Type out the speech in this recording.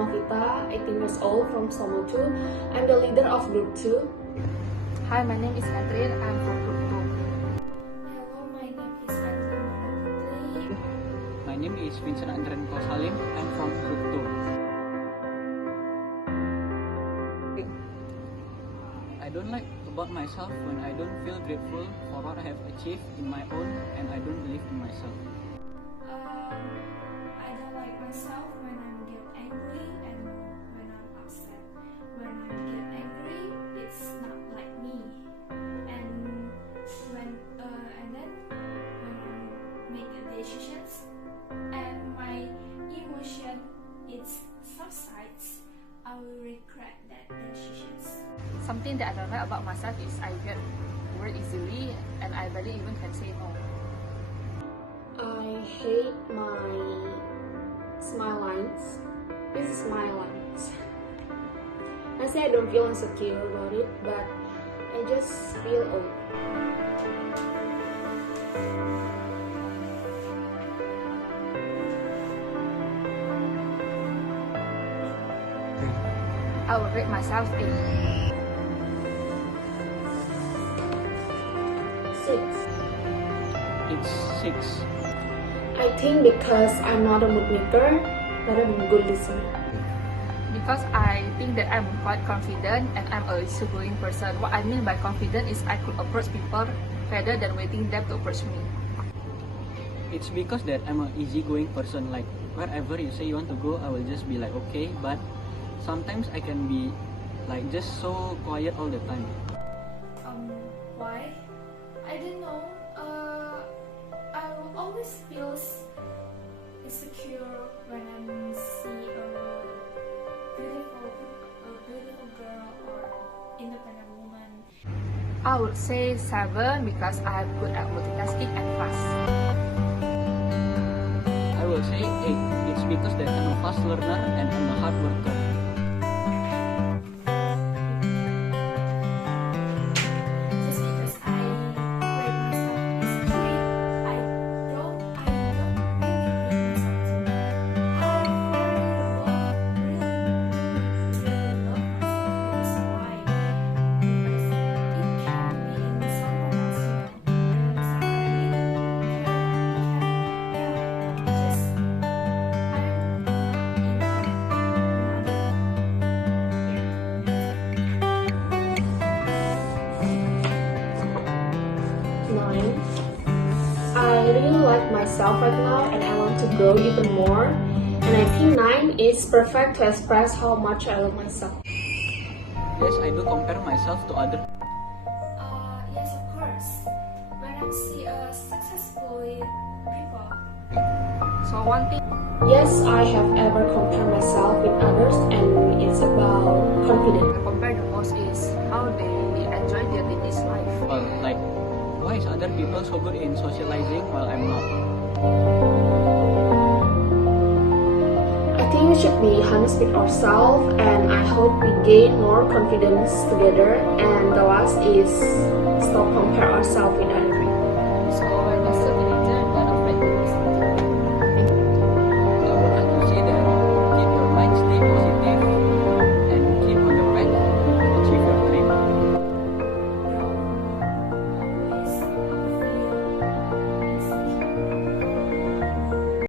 Novita, 18 years old from Somo 2. I'm the leader of Group 2. Hi, my name is Catherine. I'm from Group 2. Hello, my name is Andrew. My name is Vincent Andren Salim. I'm from Group 2. I don't like about myself when I don't feel grateful for what I have achieved in my own and I don't believe in myself. I don't like myself when I get angry and when I'm upset. When I get angry, it's not like me. And then when I make decisions and my emotion subsides, I will regret that decisions. Something that I don't like about myself is I get bored easily and I barely even can say no. I hate my smile lines. This is smile lines. I say I don't feel insecure about it, but I just feel old. I would rate myself 8. 6. It's 6. I think because I'm not a mood maker, but I'm a good listener. Because I think that I'm quite confident and I'm a easygoing person. What I mean by confident is I could approach people rather than waiting them to approach me. It's because that I'm an easygoing person. Like wherever you say you want to go, I will just be like okay. But sometimes I can be like just so quiet all the time. Why? I don't know. I always feel insecure when I see a beautiful girl or independent woman. I would say 7 because I'm good at multitasking and fast. I will say 8. It's because that I'm a fast learner and I'm a hard worker. Just because I rate myself as 3, I don't really rate myself to me. I really love myself. Because why? Because it can be in someone else, understand what I mean? Just I'm in 9. I really like myself right now and I want to grow even more. And I think 9 is perfect to express how much I love myself. Yes, I do compare myself to others. Yes, of course. When I see successful people, So one thing Yes, I have ever compared myself with others and it's about confidence. I compare the most is how they enjoy their teenage life. Well, like why is other people so good in socializing while I'm not? I think we should be honest with ourselves and I hope we gain more confidence together. And the last is stop compare ourselves with others.